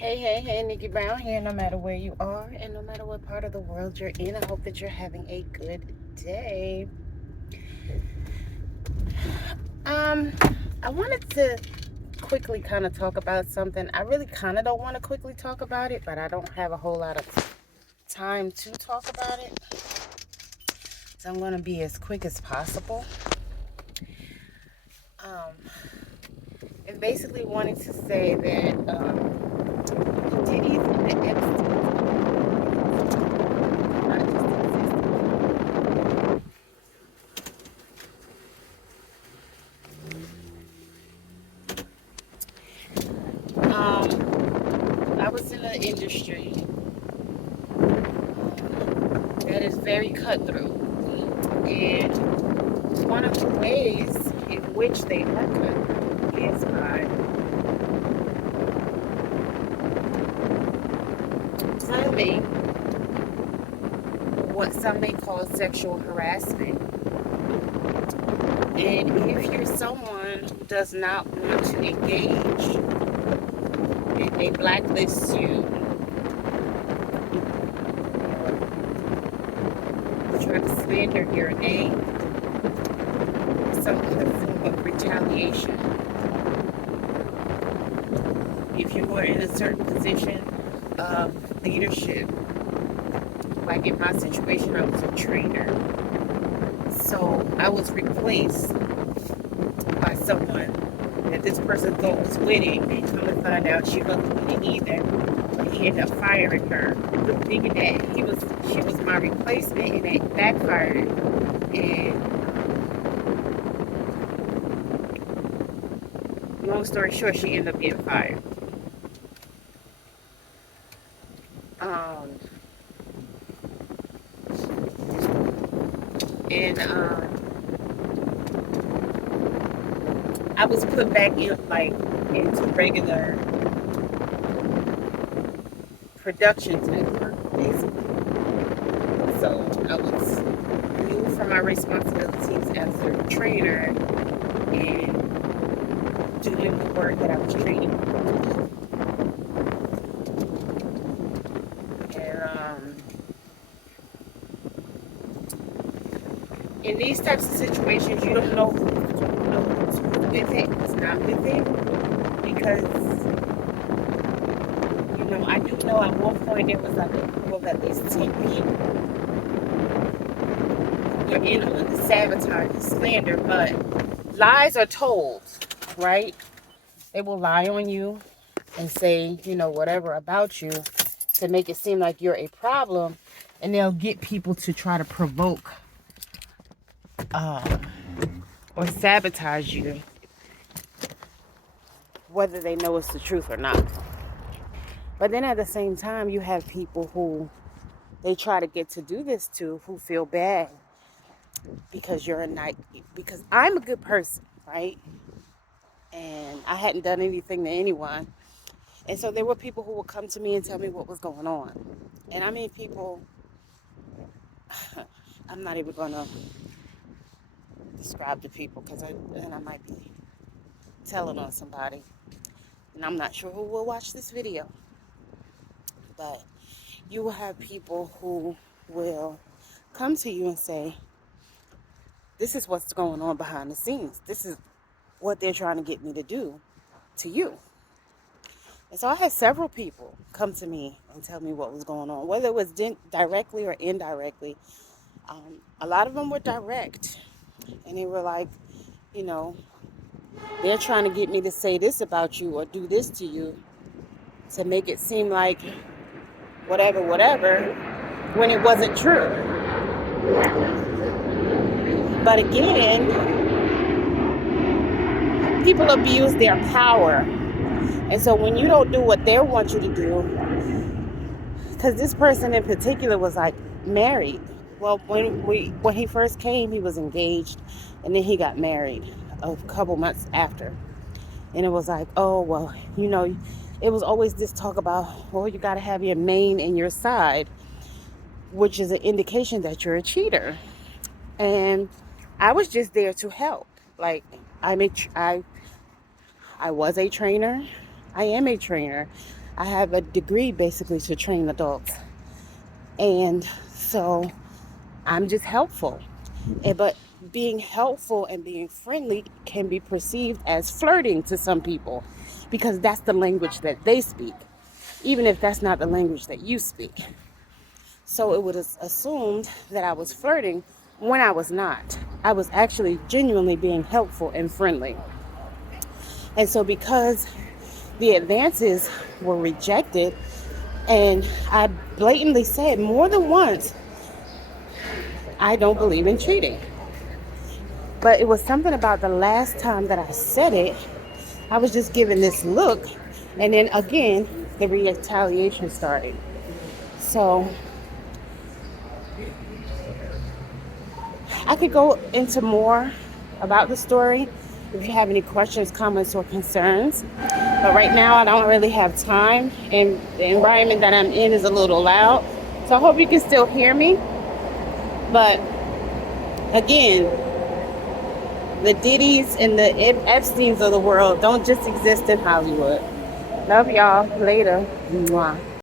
Hey, Nikki Brown here. No matter where you are and no matter what part of the world you're in, I hope that you're having a good day. Um, I wanted to quickly kind of talk about something. I really kind of don't want to quickly talk about it, but I don't have a whole lot of time to talk about it. So I'm going to be as quick as possible. Um, and basically wanting to say that Diddy's and the Epstein not just exist. I was in an industry that is very cutthroat. And one of the ways in which they are cutthroat is by claiming what some may call sexual harassment. And if you're someone who does not want to engage and they blacklist you, try to slander your name, some other form of retaliation. If you were in a certain position of leadership, like in my situation, I was a trainer. So I was replaced by someone that this person thought was winning, and come to find out she wasn't winning either. But he ended up firing her, thinking that she was my replacement, and it backfired. And long story short, she ended up getting fired. Um, and I was put back in into regular production type work, basically. So I was removed from my responsibilities as a trainer and doing the work that I was training. And in these types of situations, you don't know who's with it, who's not with it, because I do know at one point there was like a group of at least 10 people who were in on the sabotage and slander, but lies are told, right? They will lie on you and say, whatever about you to make it seem like you're a problem, and they'll get people to try to provoke uh, or sabotage you, whether they know it's the truth or not. But then at the same time, you have people who they try to get to do this to, who feel bad because you're a night, because I'm a good person, right? And I hadn't done anything to anyone. And so there were people who would come to me and tell me what was going on. And I mean, people, I'm not even going to describe the people because then I might be telling on somebody. And I'm not sure who will watch this video. But you will have people who will come to you and say, this is what's going on behind the scenes. This is what they're trying to get me to do to you. And so I had several people come to me and tell me what was going on, whether it was directly or indirectly. A lot of them were direct, and they were like, you know, they're trying to get me to say this about you or do this to you to make it seem like whatever, when it wasn't true. But again, people abuse their power. And so when you don't do what they want you to do, because this person in particular was like married. Well, when he first came, he was engaged, and then he got married a couple months after. And it was like, oh, well, it was always this talk about, well, you got to have your main and your side, which is an indication that you're a cheater. And I was just there to help. Like, I was a trainer. I am a trainer. I have a degree basically to train adults. And so I'm just helpful. But being helpful and being friendly can be perceived as flirting to some people because that's the language that they speak, even if that's not the language that you speak. So it was assumed that I was flirting when I was not. I was actually genuinely being helpful and friendly. And so because the advances were rejected, and I blatantly said more than once, I don't believe in cheating. But it was something about the last time that I said it, I was just given this look, and then again, the retaliation started. So I could go into more about the story if you have any questions, comments, or concerns. But right now, I don't really have time, and the environment that I'm in is a little loud. So I hope you can still hear me. But again, the Diddys and the Epsteins of the world don't just exist in Hollywood. Love y'all. Later. Mwah.